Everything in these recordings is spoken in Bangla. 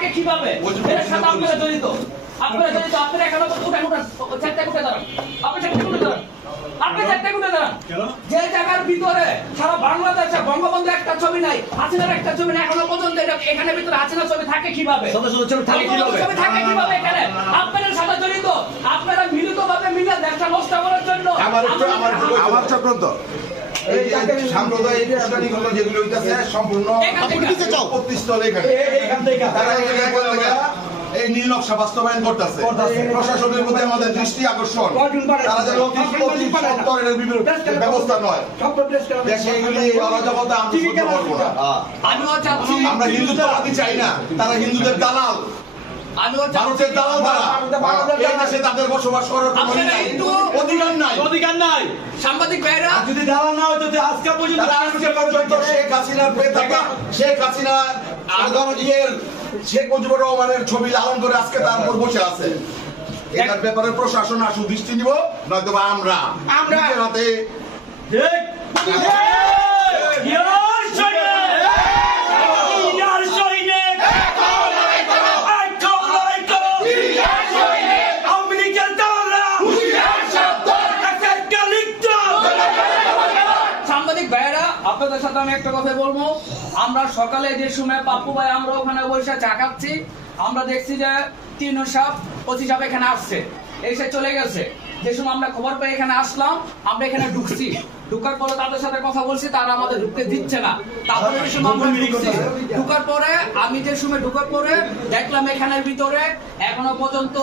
থাকে কিভাবে? এর সাথে আপনারা জড়িত। আপনারা এখানে চারটে কোটে দাঁড়ান। আপনি চারটে কোটে দাঁড়ান। যে জায়গার ভিতরে সারা বাংলাদেশে বঙ্গবন্ধু একটা ছবি নাই, হাসিনার একটা ছবি নাই, এখনো পর্যন্ত এখানে ভিতরে হাসিনার ছবি থাকে কিভাবে? ছবি থাকে কিভাবে এখানে? আপনাদের সাথে জড়িত। আপনারা মিলিতভাবে মিলে দেশটা নষ্ট করার জন্য আমার চক্রান্ত এই সাম্প্রদায়িক উস্কানিগুলো যেগুলো হইতাছে সম্পূর্ণ প্রতিস্থল এখানে এই নীল নকশা বাস্তবায়ন করতেছে প্রশাসনের প্রতি আমাদের দৃষ্টি আকর্ষণ তারা যেন অতি ব্যবস্থা নয় দেশে এগুলি অরাজকতা আমি সহ্য করবো না। আমরা হিন্দুত্ববাদী চাই না, তারা হিন্দুদের দালাল, ভারতের দালাল তারা। এই দেশে তাদের বসবাস করার অধিকার নাই। সাংবাদিক ভাইরা যদি দালাল না হতো আজকে পর্যন্ত শেখ হাসিনা শেখ মুজিবুর রহমানের ছবি লালন করে আজকে তার উপর বসে আছে। এটার ব্যাপারে প্রশাসন আসু দৃষ্টি নিব, নয়তো আমরা হাতে আপনাদের সাথে আমি একটা কথা বলবো। আমরা সকালে যে সময় পাপ্পু ভাই আমরা ওখানে বসে চা খাচ্ছি, আমরা দেখছি যে 3 সাপ 25 সাপ এখানে আসছে, এসে চলে গেছে। যে সময় আমরা খবর পেয়ে এখানে আসলাম, আমরা এখানে ঢুকছি, ঢুকার পরে তাদের সাথে কথা বলছি, তারা আমাদের ঢুকতে দিচ্ছে না। তারপরে ঢুকার পরে আমি যে সময় ঢুকার পরে দেখলাম এখানের ভিতরে এখনো পর্যন্ত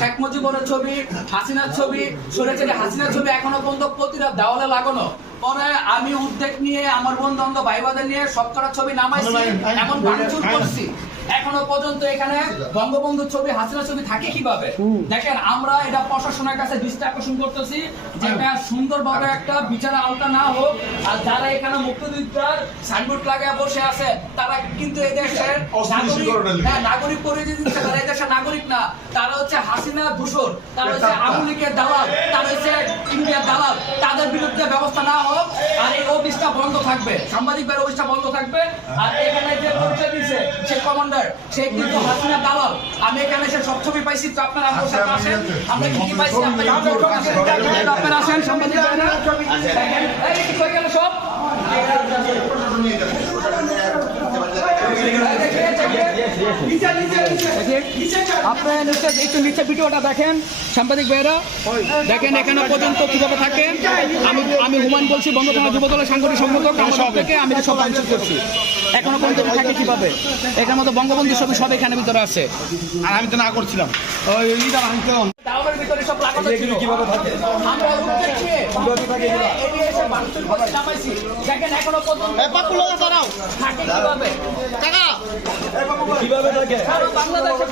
শেখ মুজিবুরের ছবি, হাসিনার ছবি, সরেছে হাসিনার ছবি এখনো পর্যন্ত প্রতিটা দেওয়ালে লাগানো। পরে আমি উদ্যোগ নিয়ে আমার বন্ধু বান্ধব ভাই বোনদের নিয়ে সবকটা ছবি নামাইছি, এমন ভাঙচুর করছি। এখনো পর্যন্ত এখানে বঙ্গবন্ধুর ছবি, হাসিনার ছবি থাকে কিভাবে? দেখেন, আমরা এটা প্রশাসনের কাছে দৃষ্টি আকর্ষণ করতেছি যে এটা সুন্দরভাবে একটা বিচারের আওতা না হোক। আর যারা এখানে মুক্তিযোদ্ধার সাইনবোর্ড লাগায় বসে আছে তারা কিন্তু এই দেশের নাগরিক পরিচয় দিচ্ছে, তারা এই দেশের নাগরিক না, তারা হচ্ছে হাসিনা দূষর, তারা হচ্ছে আওয়ামী লীগের দালাল, তারা হচ্ছে ইন্ডিয়ার দালাল। তাদের বিরুদ্ধে ব্যবস্থা না হোক আর এই অফিসটা বন্ধ থাকবে, সাংবাদিকদের অফিসটা বন্ধ থাকবে। আর এখানে যে পরিচয় দিচ্ছে সে কমান্ডার, সে কিন্তু হাসিনা দালাল। আমি এখানে এসে সব ছবি পাইছি, তো আপনারা আমার সাথে আসেন, আমরা কি পাইছি আপনারা আসেন সাংবাদিক এই কি হয়ে গেল সব। আপনারা একটু নিচে ভিডিওটা দেখেন সাংবাদিক ভাইরা, দেখেন এখানে পর্যন্ত কিভাবে থাকে। আমি হুমায়ুন বলছি, বঙ্গ থানা যুব দলের সাংগঠনিক সম্পাদক থেকে। আমি সব ভাঙচুর করছি, এখনো পর্যন্ত থাকে কিভাবে? এখানে মতো বঙ্গবন্ধু ছবি সব এখানে ভিতরে আছে, আর আমি তো না করছিলাম দাওয়ার ভিতরে সব লাগানো ছিল। কিভাবে থাকে আমরা উদ্যোগ নিয়ে এসে ভাঙচুর করে নামাইছি। দেখেন এখনো পর্যন্ত দাঁড়াও থাকে কিভাবে? কিভাবে থাকে বাংলাদেশে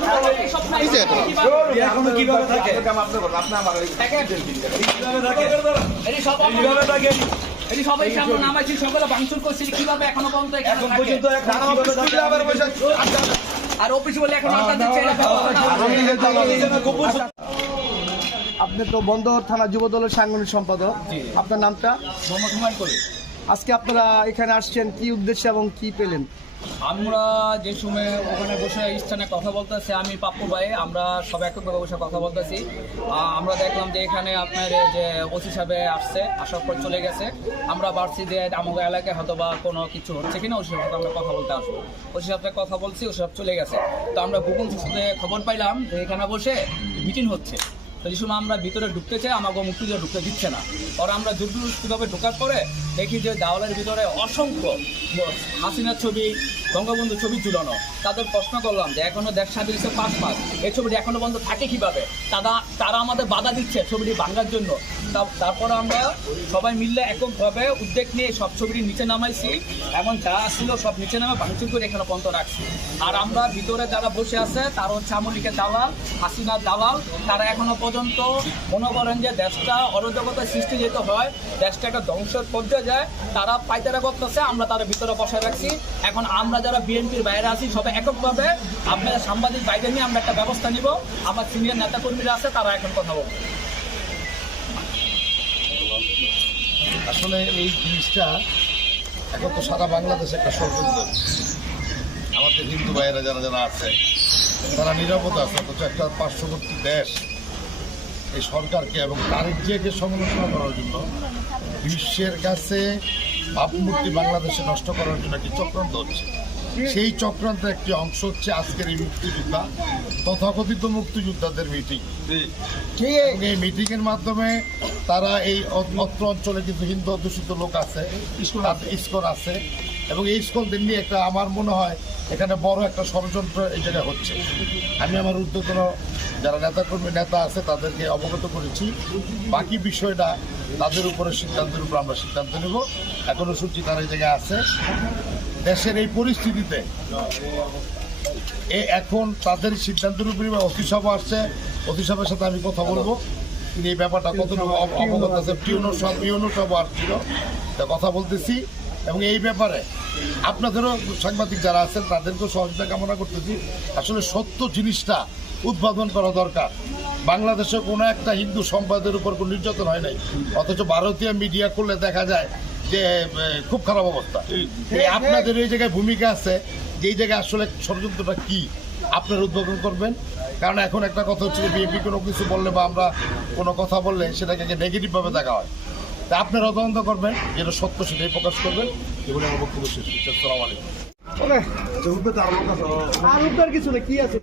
সব নাই এখনো কিভাবে থাকে এটি সব কিভাবে থাকে এটি সবাই সামনে নামাইছি, সকলে ভাঙচুর করছি কিভাবে এখনো পর্যন্ত এখন পর্যন্ত আর অফিস বলে এখন আপনি তো বন্দর থানা যুব দলের সাংগঠনিক সম্পাদক, আপনার নামটা? মোহাম্মদ হুমায়ুন কবির। আজকে আপনারা এখানে আসছেন কি উদ্দেশ্যে এবং কি পেলেন? আমরা যে সময় ওখানে বসে স্থানে কথা বলতেছি, আমি পাপ্পু ভাই, আমরা সব এককভাবে বসে কথা বলতেছি। আমরা দেখলাম যে এখানে আপনার যে ওসি সাহেব আসছে, আসার পর চলে গেছে। আমরা ভাবছি যে আমাদের এলাকায় হয়তো বা কোনো কিছু হচ্ছে কিনা, ওসি সাহেব আমরা কথা বলতে আসবো। ওসি সাহেবকে কথা বলছি, ওসি সাহেব চলে গেছে। তো আমরা গোপন সূত্রে খবর পাইলাম যে এখানে বসে মিটিং হচ্ছে। তো এই সময় আমরা ভিতরে ঢুকতে চাই, আমাকে মুক্তিযোদ্ধা ঢুকতে দিচ্ছে না। আর আমরা জোরজবরদস্তিভাবে ঢোকার পরে দেখি যে দেওয়ালের ভিতরে অসংখ্য হাসিনার ছবি, বঙ্গবন্ধু ছবি ঝুলানো। তাদের প্রশ্ন করলাম যে এখনো দেশ স্বাধীন হয়েছে 5 মাস, এই ছবিটি এখনো বন্ধ থাকে কিভাবে? তারা আমাদের বাধা দিচ্ছে ছবিটি ভাঙার জন্য। তারপরে আমরা সবাই মিললে এককভাবে উদ্যোগ নিয়ে সব ছবিটি নিচে নামাইছি, এবং যা ছিল সব নিচে নামে ভাঙচুর করে এখানে বন্ধ রাখছি। আর আমরা ভিতরে যারা বসে আছে তারা হচ্ছে আওয়ামী লীগের দালাল, হাসিনার দালাল। তারা এখনো পর্যন্ত মনে করেন যে দেশটা অরাজকতার সৃষ্টি যেতে হয়, দেশটা একটা ধ্বংসের পর্যায়ে যায়, তারা পায়তারা করতেছে, আমরা তারা ভিতরে বসায় রাখছি। এখন আমরা যারা বিএনপির বাইরে আছি সবাই এককভাবে আপনারা সাংবাদিক বাইরে নিয়ে আমরা একটা ব্যবস্থা নিব। আমার সিনিয়র নেতাকর্মীরা আছে, তারা এখন কথা বলবে। আসলে এই জিনিসটা এখন তো সারা বাংলাদেশে একটা ষড়যন্ত্র। আমাদের হিন্দু ভাইয়েরা যারা যারা আছে তারা নিরাপদ আছে, অথচ একটা পার্শ্ববর্তী দেশ এই সরকারকে এবং তারেক জিয়াকে সমালোচনা করার জন্য বিশ্বের কাছে ভাবমূর্তি বাংলাদেশে নষ্ট করার জন্য একটি চক্রান্ত হচ্ছে। সেই চক্রান্তের একটি অংশ হচ্ছে আজকের এই মুক্তিযোদ্ধা, তথাকথিত মুক্তিযোদ্ধাদের মিটিং। এই মিটিং এর মাধ্যমে তারা এই অত্র অঞ্চলে কিন্তু হিন্দু অধ্যুষিত লোক আছে, ইসকন আছে, এবং এই ইসকনদের নিয়ে একটা আমার মনে হয় এখানে বড় একটা ষড়যন্ত্র এই জায়গায় হচ্ছে। আমি আমার ঊর্ধ্বতন যারা নেতা আছে তাদেরকে অবগত করেছি। বাকি বিষয়টা তাদের উপরে সিদ্ধান্তের উপর আমরা সিদ্ধান্ত নেব। এখনো শুনছি তারা এই জায়গায় আছে। দেশের এই পরিস্থিতিতে এখন তাদের সিদ্ধান্তের উপরে অতি সভা আসছে, অতি সভার সাথে আমি কথা বলবো। তিনি এই ব্যাপারটা কতটুকু অবগত আছে, পিওনো সভা আসছিল, কথা বলতেছি। এবং এই ব্যাপারে আপনাদেরও সাংবাদিক যারা আছেন তাদেরকেও সহযোগিতা কামনা করতেছি। আসলে সত্য জিনিসটা উদ্বোধন করা দরকার। বাংলাদেশে কোনো একটা হিন্দু সম্প্রদায়ের উপর কোনো নির্যাতন হয় নাই, অথচ ভারতীয় মিডিয়া করলে দেখা যায় যে খুব খারাপ অবস্থা। আপনাদের এই জায়গায় ভূমিকা আছে যে এই জায়গায় আসলে ষড়যন্ত্রটা কি আপনারা উদ্বোধন করবেন। কারণ এখন একটা কথা হচ্ছে যে বিএনপি কোনো কিছু বললে বা আমরা কোনো কথা বললে সেটাকে নেগেটিভভাবে দেখা হয়। তা আপনারা তদন্ত করবেন, যেটা সত্য সেটাই প্রকাশ করবেন। এগুলো আমার বক্তব্য শেষ করছি। আসসালামু আলাইকুম। আর উদ্ধার কিছু না, কি আছে